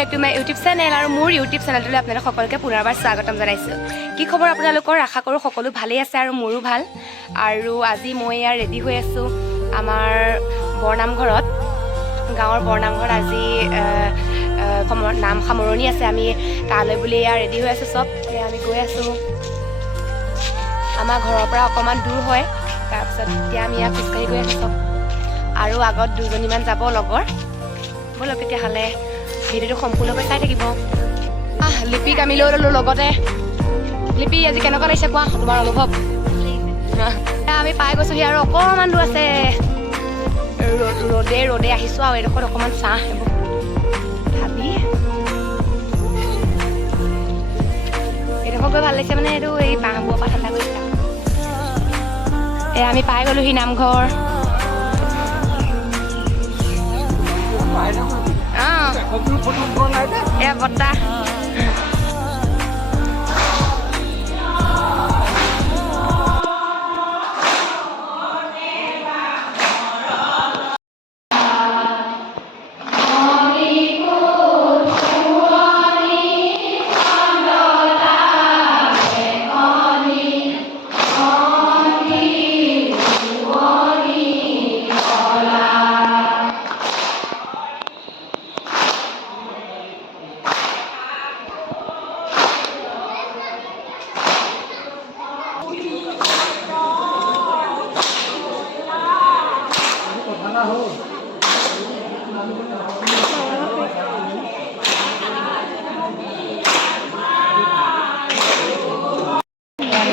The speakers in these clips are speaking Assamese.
Back to my YouTube channel আৰু মোৰ ইউটিউব চেনেলটোলৈ আপোনালোক সকলোকে পুনৰবাৰ স্বাগতম জনাইছোঁ। কি খবৰ আপোনালোকৰ? আশা কৰোঁ সকলো ভালেই আছে আৰু মোৰো ভাল। আৰু আজি মই ইয়াৰ ৰেডি হৈ আছোঁ আমাৰ বৰনামঘৰত, গাঁৱৰ বৰনামঘৰত আজি নাম সামৰণি আছে। আমি তালৈ বুলি ইয়াৰ ৰেডি হৈ আছোঁ চব। আমি গৈ আছোঁ, আমাৰ ঘৰৰ পৰা অকণমান দূৰ হয়। তাৰপিছত এতিয়া আমি ইয়াত খোজকাঢ়ি গৈ আছোঁ চব, আৰু আগত দুজনীমান যাব লগৰ। ব'লক তেতিয়াহ'লে ভিডিঅ'টো সম্পূৰ্ণকৈ চাই থাকিব। লিপিক আমি লৈ ল'লোঁ লগতে। লিপি, আজি কেনেকুৱা লাগিছে কোৱা তোমাৰ অনুভৱ? আমি পাই গৈছোঁহি আৰু অকণমান দূৰ আছে। ৰ'দে আহিছোঁ আৰু এইডোখৰত অকণমান চাহ এইবোৰ ভাবি এইডোখৰ গৈ ভাল লাগিছে। মানে এইটো এই বাঁহবোৰৰ পৰা ঠাণ্ডা কৰিছে। আমি পাই গ'লোহি নামঘৰ। এয়া বৰ্তা।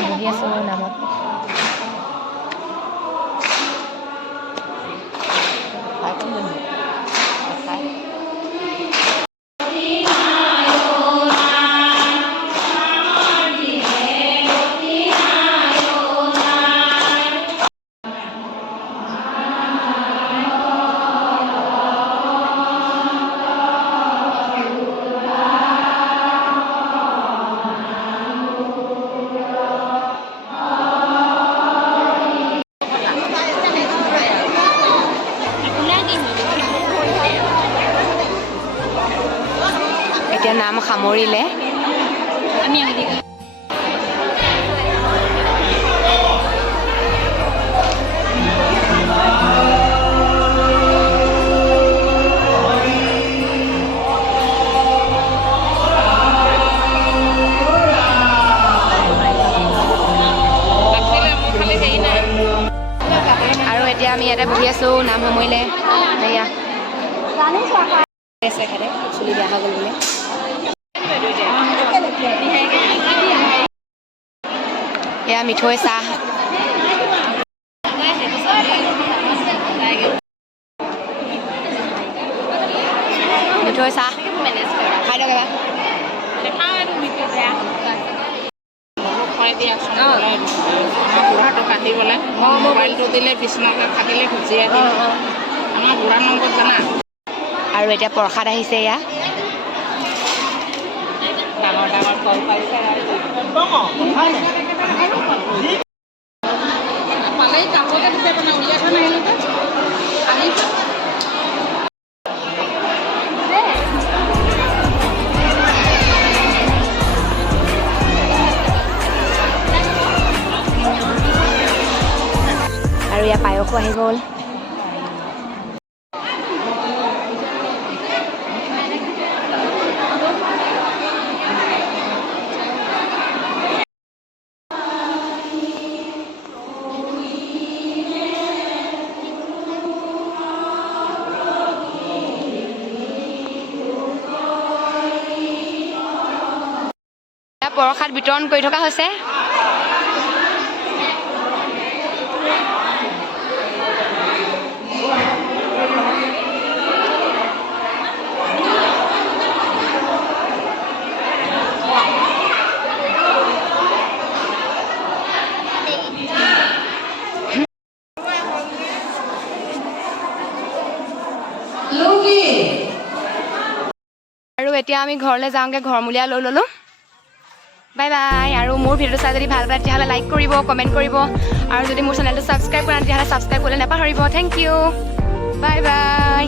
বহি আছোঁ নামত। এতিয়া নাম সামৰিলে। আমি আৰু এতিয়া আমি ইয়াতে বহি আছোঁ, নাম সামৰিলে। এয়া চুলি বেয়া হৈ গ'ল বোলে। এয়া মিঠৈ চাহ। মিঠৈ চাহ খাই লওক এবাৰ। বুঢ়াটো কাটিবলৈ মোবাইলটো দিলে বিচনাতে থাকিলে গুচি আহি আমাৰ বুঢ়া নম্বৰ জানা। আৰু এতিয়া প্ৰসাদ আহিছে। এয়া ডাঙৰ ডাঙৰ ফল পাইছে পালেই কাপোৰকে দিছে মানে উলিয়াই থোৱা নাই নহয়। আৰু ইয়াৰ পায়সো আহি গ'ল। প্ৰসাদ বিতৰণ কৰি থকা হৈছে। আৰু এতিয়া আমি ঘৰলৈ যাওঁগৈ, ঘৰমূলীয়া লৈ ল'লোঁ। Bye bye. আৰু মোৰ ভিডিঅ'টো চাই যদি ভাল পায় তেতিয়াহ'লে লাইক কৰিব, কমেণ্ট কৰিব, আৰু যদি মোৰ চেনেলটো ছাবস্ক্ৰাইব কৰা তেতিয়াহ'লে ছাবস্ক্ৰাইব কৰিবলৈ নাপাহৰিব। Thank you. Bye by.